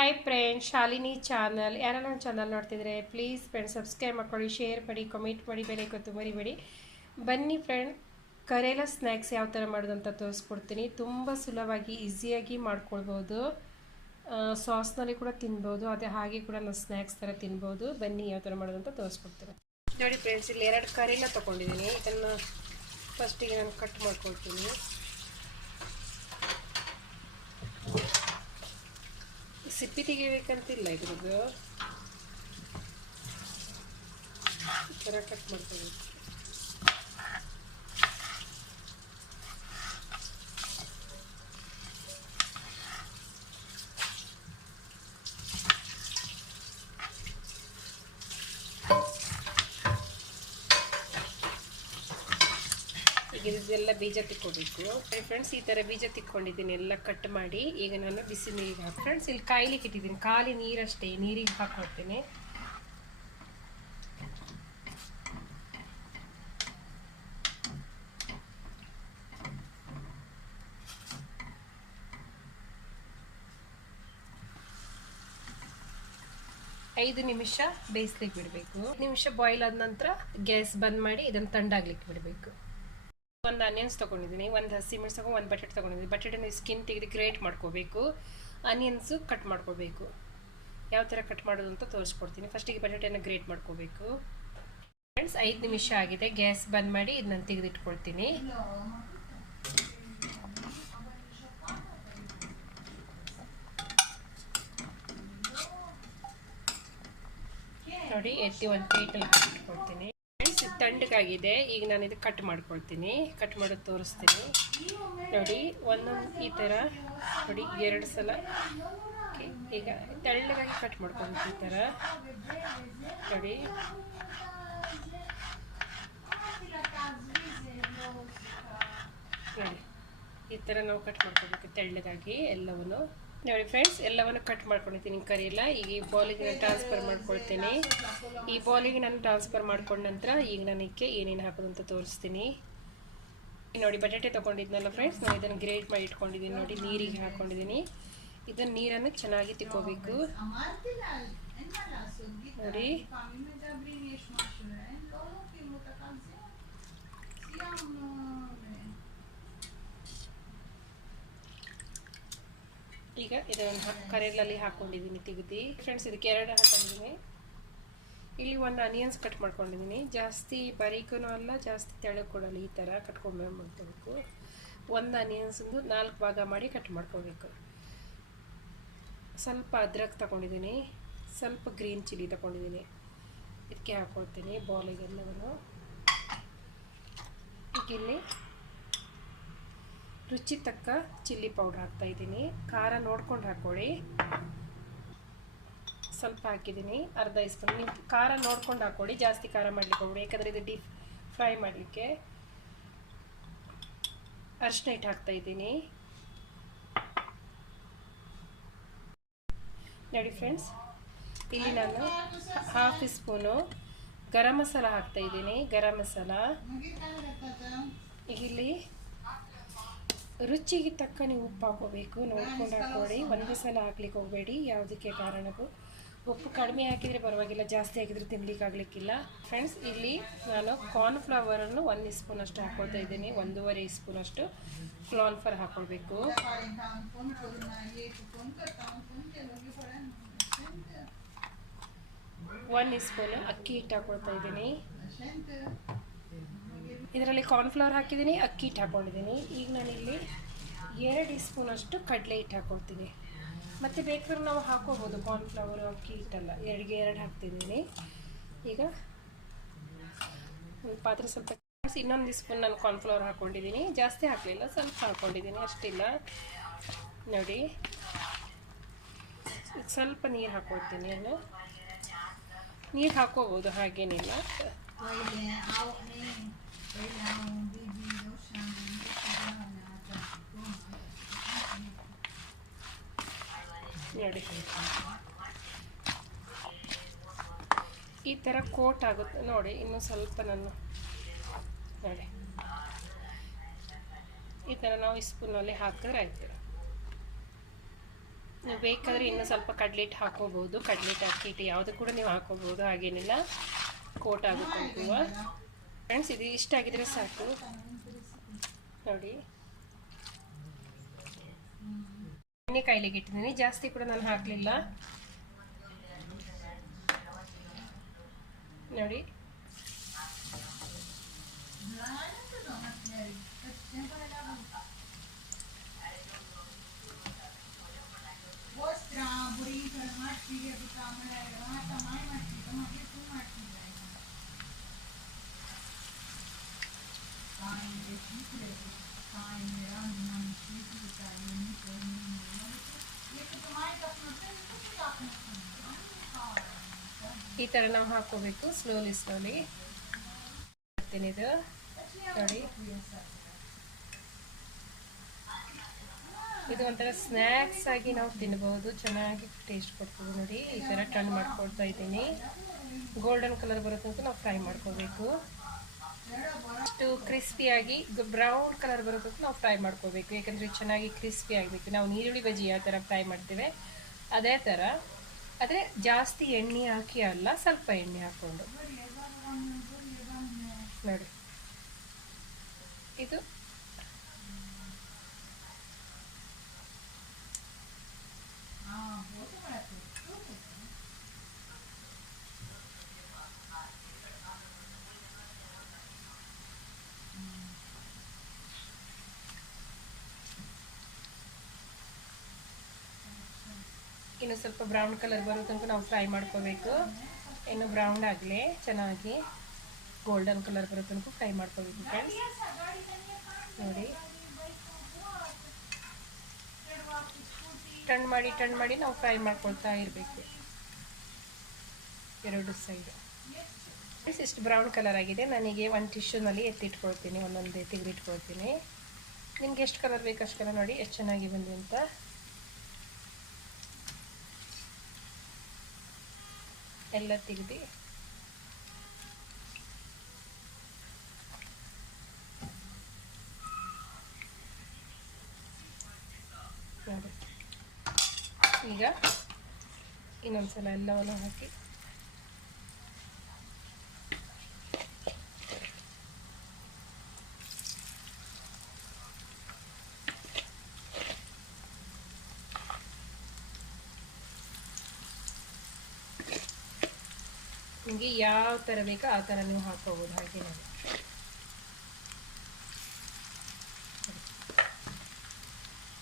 Hi friends, Shalini channel. ಯಾರೆಲ್ಲ ನನ್ನ channel ನೋಡ್ತಿದ್ರೆ ಪ್ಲೀಸ್ ಫ್ರೆಂಡ್ಸ್ ಸಬ್ಸ್ಕ್ರೈಬ್ ಮಾಡ್ಕೊಳ್ಳಿ, ಶೇರ್ ಮಾಡಿ, ಕಮೆಂಟ್ ಮಾಡಿ, ಬೆಲೆ ಗೊತ್ತು ಮರಿಬೇಡಿ. ಬನ್ನಿ ಫ್ರೆಂಡ್, ಕರೇಲ ಸ್ನ್ಯಾಕ್ಸ್ ಯಾವ ಥರ ಮಾಡೋದು ಅಂತ ತೋರಿಸ್ಕೊಡ್ತೀನಿ. ತುಂಬ ಸುಲಭವಾಗಿ ಈಸಿಯಾಗಿ ಮಾಡ್ಕೊಳ್ಬೋದು. ಸಾಸ್ನಲ್ಲಿ ಕೂಡ ತಿನ್ಬೋದು, ಅದೇ ಹಾಗೆ ಕೂಡ ನಾನು ಸ್ನ್ಯಾಕ್ಸ್ ಥರ ತಿನ್ಬೋದು. ಬನ್ನಿ ಯಾವ ಥರ ಮಾಡೋದು ಅಂತ ತೋರಿಸ್ಕೊಡ್ತೀನಿ. ನೋಡಿ ಫ್ರೆಂಡ್ಸ್, ಇಲ್ಲಿ 2 ಕರೇಲ ತೊಗೊಂಡಿದ್ದೀನಿ. ಇದನ್ನು ಫಸ್ಟಿಗೆ ನಾನು ಕಟ್ ಮಾಡ್ಕೊಳ್ತೀನಿ. ಸಿಪ್ಪಿ ತೆಗಿಬೇಕಂತಿಲ್ಲ, ಇದ್ರದ್ದು ಈ ಥರ ಕಟ್ ಮಾಡ್ಕೋಬೇಕು. ಈಗ ಇದೆಲ್ಲ ಬೀಜ ತಿಕ್ಕೋಬೇಕು ಫ್ರೆಂಡ್ಸ್. ಈ ಥರ ಬೀಜ ತಿಕ್ಕೊಂಡಿದ್ದೀನಿ, ಎಲ್ಲ ಕಟ್ ಮಾಡಿ. ಈಗ ನಾನು ಬಿಸಿ ನೀರಿಗೆ ಹಾಕಿ ಫ್ರೆಂಡ್ಸ್, ಇಲ್ಲಿ ಕಾಯ್ಲಿಕ್ಕೆ ಇಟ್ಟಿದ್ದೀನಿ. ಖಾಲಿ ನೀರಷ್ಟೇ, ನೀರಿಗೆ ಹಾಕೊಳ್ತೀನಿ. ಐದು ನಿಮಿಷ ಬೇಯಿಸ್ಲಿಕ್ಕೆ ಬಿಡಬೇಕು. ನಿಮಿಷ ಬಾಯ್ಲ್ ಆದ ನಂತರ ಗ್ಯಾಸ್ ಬಂದ್ ಮಾಡಿ ಇದನ್ನು ತಂಡಾಗ್ಲಿಕ್ಕೆ ಬಿಡಬೇಕು. ಒಂದು ಆನಿಯನ್ಸ್ ತೊಗೊಂಡಿದ್ದೀನಿ, ಒಂದು ಹಸಿಮೆಣಸು ತಗೊಂಡು, ಒಂದು ಬಟಾಟೆ ತೊಗೊಂಡಿದ್ದೀನಿ. ಬಟಾಟೆನ ಸ್ಕಿನ್ ತೆಗೆದು ಗ್ರೇಟ್ ಮಾಡ್ಕೋಬೇಕು. ಆನಿಯನ್ಸು ಕಟ್ ಮಾಡ್ಕೋಬೇಕು. ಯಾವ ಥರ ಕಟ್ ಮಾಡೋದು ಅಂತ ತೋರಿಸ್ಕೊಡ್ತೀನಿ. ಫಸ್ಟಿಗೆ ಬಟಾಟೆನ ಗ್ರೇಟ್ ಮಾಡ್ಕೋಬೇಕು ಫ್ರೆಂಡ್ಸ್. 5 ನಿಮಿಷ ಆಗಿದೆ, ಗ್ಯಾಸ್ ಬಂದ್ ಮಾಡಿ ಇದನ್ನ ತೆಗೆದಿಟ್ಕೊಳ್ತೀನಿ. ನೋಡಿ, ಎತ್ತಿ ಒಂದು ಪ್ಲೇಟಲ್ಲಿ ಇಟ್ಕೊಳ್ತೀನಿ. ತಣ್ಣಗಾಗಿದೆ, ಈಗ ನಾನು ಇದು ಕಟ್ ಮಾಡ್ಕೊಳ್ತೀನಿ. ಕಟ್ ಮಾಡೋದು ತೋರಿಸ್ತೀನಿ. ನೋಡಿ, ಒಂದೊಂದು ಈ ಥರ ನೋಡಿ 2 ಸಲ. ಈಗ ತೆಳ್ಳಗಾಗಿ ಕಟ್ ಮಾಡ್ಕೊಬೇಕು ಈ ಥರ. ನೋಡಿ, ನೋಡಿ ಈ ಥರ ನಾವು ಕಟ್ ಮಾಡ್ಕೋಬೇಕು ತೆಳ್ಳಗಾಗಿ ಎಲ್ಲವನ್ನು. ನೋಡಿ ಫ್ರೆಂಡ್ಸ್, ಎಲ್ಲವನ್ನು ಕಟ್ ಮಾಡ್ಕೊಂಡಿದ್ದೀನಿ ಕರಿಯಲ್ಲ. ಈಗ ಈ ಬೌಲಿಗೆ ನಾನು ಟ್ರಾನ್ಸ್ಫರ್ ಮಾಡ್ಕೊಳ್ತೀನಿ. ಈ ಬೌಲಿಗೆ ನಾನು ಟ್ರಾನ್ಸ್ಫರ್ ಮಾಡ್ಕೊಂಡ ನಂತರ ಈಗ ನಾನು ಇದಕ್ಕೆ ಏನೇನು ಹಾಕೋದು ಅಂತ ತೋರಿಸ್ತೀನಿ. ನೋಡಿ, ಬಟಾಟೆ ತೊಗೊಂಡಿದ್ನಲ್ಲ ಫ್ರೆಂಡ್ಸ್, ನಾನು ಇದನ್ನು ಗ್ರೇಟ್ ಮಾಡಿ ಇಟ್ಕೊಂಡಿದ್ದೀನಿ. ನೋಡಿ, ನೀರಿಗೆ ಹಾಕ್ಕೊಂಡಿದ್ದೀನಿ. ಇದನ್ನು ನೀರನ್ನು ಚೆನ್ನಾಗಿ ತಿಕ್ಕೋಬೇಕು. ನೋಡಿ, ಈಗ ಇದನ್ನು ಕರೇಲಲ್ಲಿ ಹಾಕ್ಕೊಂಡಿದ್ದೀನಿ ತೆಗೆದು ಫ್ರೆಂಡ್ಸ್. ಇದಕ್ಕೆ 2 ಹಾಕೊಂಡಿದ್ದೀನಿ. ಇಲ್ಲಿ ಒಂದು ಆನಿಯನ್ಸ್ ಕಟ್ ಮಾಡ್ಕೊಂಡಿದ್ದೀನಿ. ಜಾಸ್ತಿ ಬಾರೀಕೂ ಅಲ್ಲ, ಜಾಸ್ತಿ ತೆಳು ಕೊಡಲ್ಲ, ಈ ಥರ ಮಾಡ್ಕೋಬೇಕು. ಒಂದು ಆನಿಯನ್ಸಂದು 4 ಭಾಗ ಮಾಡಿ ಕಟ್ ಮಾಡ್ಕೋಬೇಕು. ಸ್ವಲ್ಪ ಅದ್ರಕ್ ತಗೊಂಡಿದ್ದೀನಿ, ಸ್ವಲ್ಪ ಗ್ರೀನ್ ಚಿಲ್ಲಿ ತಗೊಂಡಿದ್ದೀನಿ. ಇದಕ್ಕೆ ಹಾಕ್ಕೊಳ್ತೀನಿ ಬೌಲಿಗೆಲ್ಲವನ್ನು. ಈಗ ಇಲ್ಲಿ ರುಚಿ ತಕ್ಕ ಚಿಲ್ಲಿ ಪೌಡ್ರ್ ಹಾಕ್ತಾಯಿದ್ದೀನಿ. ಖಾರ ನೋಡ್ಕೊಂಡು ಹಾಕ್ಕೊಳ್ಳಿ. ಸ್ವಲ್ಪ ಹಾಕಿದ್ದೀನಿ, ಅರ್ಧ ಸ್ಪೂನ್. ನೀವು ಖಾರ ನೋಡ್ಕೊಂಡು ಹಾಕ್ಕೊಳ್ಳಿ, ಜಾಸ್ತಿ ಖಾರ ಮಾಡಲಿಕ್ಕೆ ಹೋಗ್ಬಿಡಿ, ಯಾಕಂದರೆ ಇದು ಡೀಪ್ ಫ್ರೈ ಮಾಡಲಿಕ್ಕೆ. ಅರಿಶಿನ ಹಿಟ್ಟು ಹಾಕ್ತಾಯಿದ್ದೀನಿ. ನೋಡಿ ಫ್ರೆಂಡ್ಸ್, ಇಲ್ಲಿ ನಾನು 1/2 ಸ್ಪೂನು ಗರಂ ಮಸಾಲ ಹಾಕ್ತಾಯಿದ್ದೀನಿ. ಗರಂ ಮಸಾಲ ಇಲ್ಲಿ ರುಚಿಗೆ ತಕ್ಕ ನೀವು ಉಪ್ಪು ಹಾಕೋಬೇಕು, ನೋಡ್ಕೊಂಡು ಹಾಕ್ಕೊಳ್ಳಿ. ಒಂದೇ ಸಲ ಹಾಕ್ಲಿಕ್ಕೆ ಹೋಗಬೇಡಿ ಯಾವುದಕ್ಕೆ ಕಾರಣಕ್ಕೂ. ಉಪ್ಪು ಕಡಿಮೆ ಹಾಕಿದರೆ ಪರವಾಗಿಲ್ಲ, ಜಾಸ್ತಿ ಹಾಕಿದರೆ ತಿನ್ಲಿಕ್ಕೆ ಆಗಲಿಕ್ಕಿಲ್ಲ ಫ್ರೆಂಡ್ಸ್. ಇಲ್ಲಿ ನಾನು ಕಾರ್ನ್ಫ್ಲವರನ್ನು 1 ಸ್ಪೂನ್ ಅಷ್ಟು ಹಾಕ್ಕೊಳ್ತಾ ಇದ್ದೀನಿ. 1.5 ಸ್ಪೂನ್ ಅಷ್ಟು ಕಾರ್ನ್ಫ್ಲವರ್ ಹಾಕ್ಕೊಳ್ಬೇಕು. 1 ಸ್ಪೂನ್ ಅಕ್ಕಿ ಹಿಟ್ಟು ಹಾಕ್ಕೊಳ್ತಾ ಇದ್ದೀನಿ. ಇದರಲ್ಲಿ ಕಾರ್ನ್ಫ್ಲವರ್ ಹಾಕಿದ್ದೀನಿ, ಅಕ್ಕಿ ಹಿಟ್ಟು ಹಾಕ್ಕೊಂಡಿದ್ದೀನಿ. ಈಗ ನಾನಿಲ್ಲಿ 2 ಸ್ಪೂನಷ್ಟು ಕಡಲೆ ಹಿಟ್ಟು ಹಾಕ್ಕೊಳ್ತೀನಿ. ಮತ್ತು ಬೇಕಾದ್ರೆ ನಾವು ಹಾಕೋಬೋದು ಕಾರ್ನ್ಫ್ಲವರು, ಅಕ್ಕಿ ಹಿಟ್ಟಲ್ಲ. 2 ಹಾಕ್ತಿದ್ದೀನಿ. ಈಗ ಪಾತ್ರೆ ಸ್ವಲ್ಪ ಇನ್ನೊಂದು ಸ್ಪೂನ್ ನಾನು ಕಾರ್ನ್ಫ್ಲವರ್ ಹಾಕ್ಕೊಂಡಿದ್ದೀನಿ. ಜಾಸ್ತಿ ಹಾಕಲಿಲ್ಲ, ಸ್ವಲ್ಪ ಹಾಕ್ಕೊಂಡಿದ್ದೀನಿ, ಅಷ್ಟಿಲ್ಲ. ನೋಡಿ, ಸ್ವಲ್ಪ ನೀರು ಹಾಕ್ಕೊಳ್ತೀನಿ. ನಾನು ನೀರು ಹಾಕೋಬೋದು, ಹಾಗೇನಿಲ್ಲ. ನೋಡಿ, ಈ ಥರ ಕೋಟ್ ಆಗುತ್ತೆ ನೋಡಿ. ಇನ್ನೂ ಸ್ವಲ್ಪ ನಾನು ನೋಡಿ ಈ ಥರ ನಾವು ಈ ಸ್ಪೂನಲ್ಲಿ ಹಾಕಿದ್ರೆ ಆಯ್ತು. ನೀವು ಬೇಕಾದರೆ ಇನ್ನೂ ಸ್ವಲ್ಪ ಕಡಲೆ ಹಿಟ್ಟು ಹಾಕ್ಕೋಬೋದು. ಕಡಲೆ ಹಿಟ್ಟು ಅಕ್ಕಿ ಹಿಟ್ಟು ಯಾವುದು ಕೂಡ ನೀವು ಹಾಕ್ಕೋಬೋದು, ಹಾಗೇನಿಲ್ಲ. ಕೋಟ್ ಆಗುತ್ತೆ ಹೂವು ಫ್ರೆಂಡ್ಸ್. ಇದು ಇಷ್ಟ ಆಗಿದ್ರೆ ಸಾಕು ನೋಡಿ. ಎಣ್ಣೆ ಕಾಯಿಲೆಗೆ ಇಟ್ಟಿದ್ದೀನಿ, ಜಾಸ್ತಿ ಕೂಡ ನಾನು ಹಾಕಲಿಲ್ಲ ನೋಡಿ. ಈ ಥರ ನಾವು ಹಾಕೋಬೇಕು ಸ್ಲೋಲಿ ಮಾಡ್ತೀನಿ. ಇದು ನೋಡಿ, ಇದು ಒಂಥರ ಸ್ನ್ಯಾಕ್ಸ್ ಆಗಿ ನಾವು ತಿನ್ಬೋದು, ಚೆನ್ನಾಗಿ ಟೇಸ್ಟ್ ಕೊಡ್ತೀವಿ ನೋಡಿ. ಈ ಥರ ಟರ್ನ್ ಮಾಡ್ಕೊಳ್ತಾ ಇದ್ದೀನಿ. ಗೋಲ್ಡನ್ ಕಲರ್ ಬರೋ ತನಕ ನಾವು ಫ್ರೈ ಮಾಡ್ಕೋಬೇಕು. ಅಷ್ಟು ಕ್ರಿಸ್ಪಿಯಾಗಿ ಬ್ರೌನ್ ಕಲರ್ ಬರೋ ತನಕ ನಾವು ಫ್ರೈ ಮಾಡ್ಕೋಬೇಕು, ಯಾಕಂದರೆ ಚೆನ್ನಾಗಿ ಕ್ರಿಸ್ಪಿ ಆಗಬೇಕು. ನಾವು ನೀರುಳ್ಳಿ ಬಜ್ಜಿ ಯಾವ ಥರ ಫ್ರೈ ಮಾಡ್ತೇವೆ ಅದೇ ಥರ, ಆದರೆ ಜಾಸ್ತಿ ಎಣ್ಣೆ ಹಾಕಿ ಅಲ್ಲ, ಸ್ವಲ್ಪ ಎಣ್ಣೆ ಹಾಕ್ಕೊಂಡು ನೋಡಿ. ಇದು ಇನ್ನು ಸ್ವಲ್ಪ ಬ್ರೌನ್ ಕಲರ್ ಬರೋ ತನಕ ನಾವು ಫ್ರೈ ಮಾಡ್ಕೋಬೇಕು. ಇನ್ನು ಬ್ರೌನ್ ಆಗಲಿ, ಚೆನ್ನಾಗಿ ಗೋಲ್ಡನ್ ಕಲರ್ ಬರೋ ತನಕ ಫ್ರೈ ಮಾಡ್ಕೋಬೇಕು ಫ್ರೆಂಡ್ಸ್ ನೋಡಿ. ಟರ್ನ್ ಮಾಡಿ ನಾವು ಫ್ರೈ ಮಾಡ್ಕೊಳ್ತಾ ಇರಬೇಕು ಎರಡು ಸೈಡ್. ಇಷ್ಟು ಬ್ರೌನ್ ಕಲರ್ ಆಗಿದೆ. ನನಗೆ ಒಂದು ಟಿಶ್ಯೂನಲ್ಲಿ ಎತ್ತಿಟ್ಕೊಳ್ತೀನಿ, ಒಂದೊಂದೇ ತೆಗೆದಿಟ್ಕೊಳ್ತೀನಿ. ನಿಮ್ಗೆ ಎಷ್ಟು ಕಲರ್ ಬೇಕು ಅಷ್ಟು ಕಲರ್ ನೋಡಿ ಎಷ್ಟು ಚೆನ್ನಾಗಿ ಬಂದಿದೆ ಅಂತ. ಎಲ್ಲ ತೆಗೆದು ನೋಡಿ. ಈಗ ಇನ್ನೊಂದ್ಸಲ ಎಲ್ಲವನ್ನು ಹಾಕಿ ನಿಮಗೆ ಯಾವ ಥರ ಬೇಕೋ ಆ ಥರ ನೀವು ಹಾಕೋಬೋದು. ಹಾಗೆ ನೋಡಿ,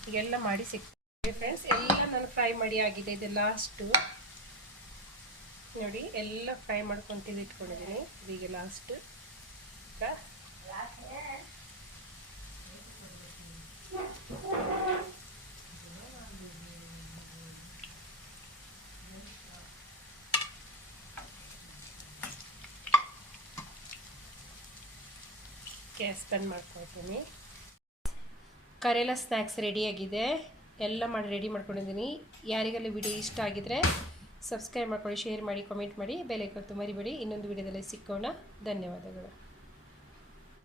ಈಗೆಲ್ಲ ಮಾಡಿ ಸಿಗ್ತದೆ ಫ್ರೆಂಡ್ಸ್. ಎಲ್ಲ ನಾನು ಫ್ರೈ ಮಾಡಿ ಆಗಿದೆ. ಇದು ಲಾಸ್ಟು ನೋಡಿ, ಎಲ್ಲ ಫ್ರೈ ಮಾಡ್ಕೊಂಡು ತೆಗೆದಿಟ್ಕೊಂಡಿದ್ದೀನಿ. ಈಗ ಲಾಸ್ಟ್ ಗ್ಯಾಸ್ ಬಂದ್ ಮಾಡ್ಕೊಳ್ತೀನಿ. ಕರೇಲ ಸ್ನ್ಯಾಕ್ಸ್ ರೆಡಿಯಾಗಿದೆ. ಎಲ್ಲ ಮಾಡಿ ರೆಡಿ ಮಾಡ್ಕೊಂಡಿದ್ದೀನಿ. ಯಾರಿಗೆಲ್ಲ ವಿಡಿಯೋ ಇಷ್ಟ ಆಗಿದ್ರೆ ಸಬ್ಸ್ಕ್ರೈಬ್ ಮಾಡ್ಕೊಳ್ಳಿ, ಶೇರ್ ಮಾಡಿ, ಕಾಮೆಂಟ್ ಮಾಡಿ, ಬೆಲ್ ಐಕಾನ್ ಮರಿಬೇಡಿ. ಇನ್ನೊಂದು ವಿಡಿಯೋದಲ್ಲಿ ಸಿಕ್ಕೋಣ. ಧನ್ಯವಾದಗಳು.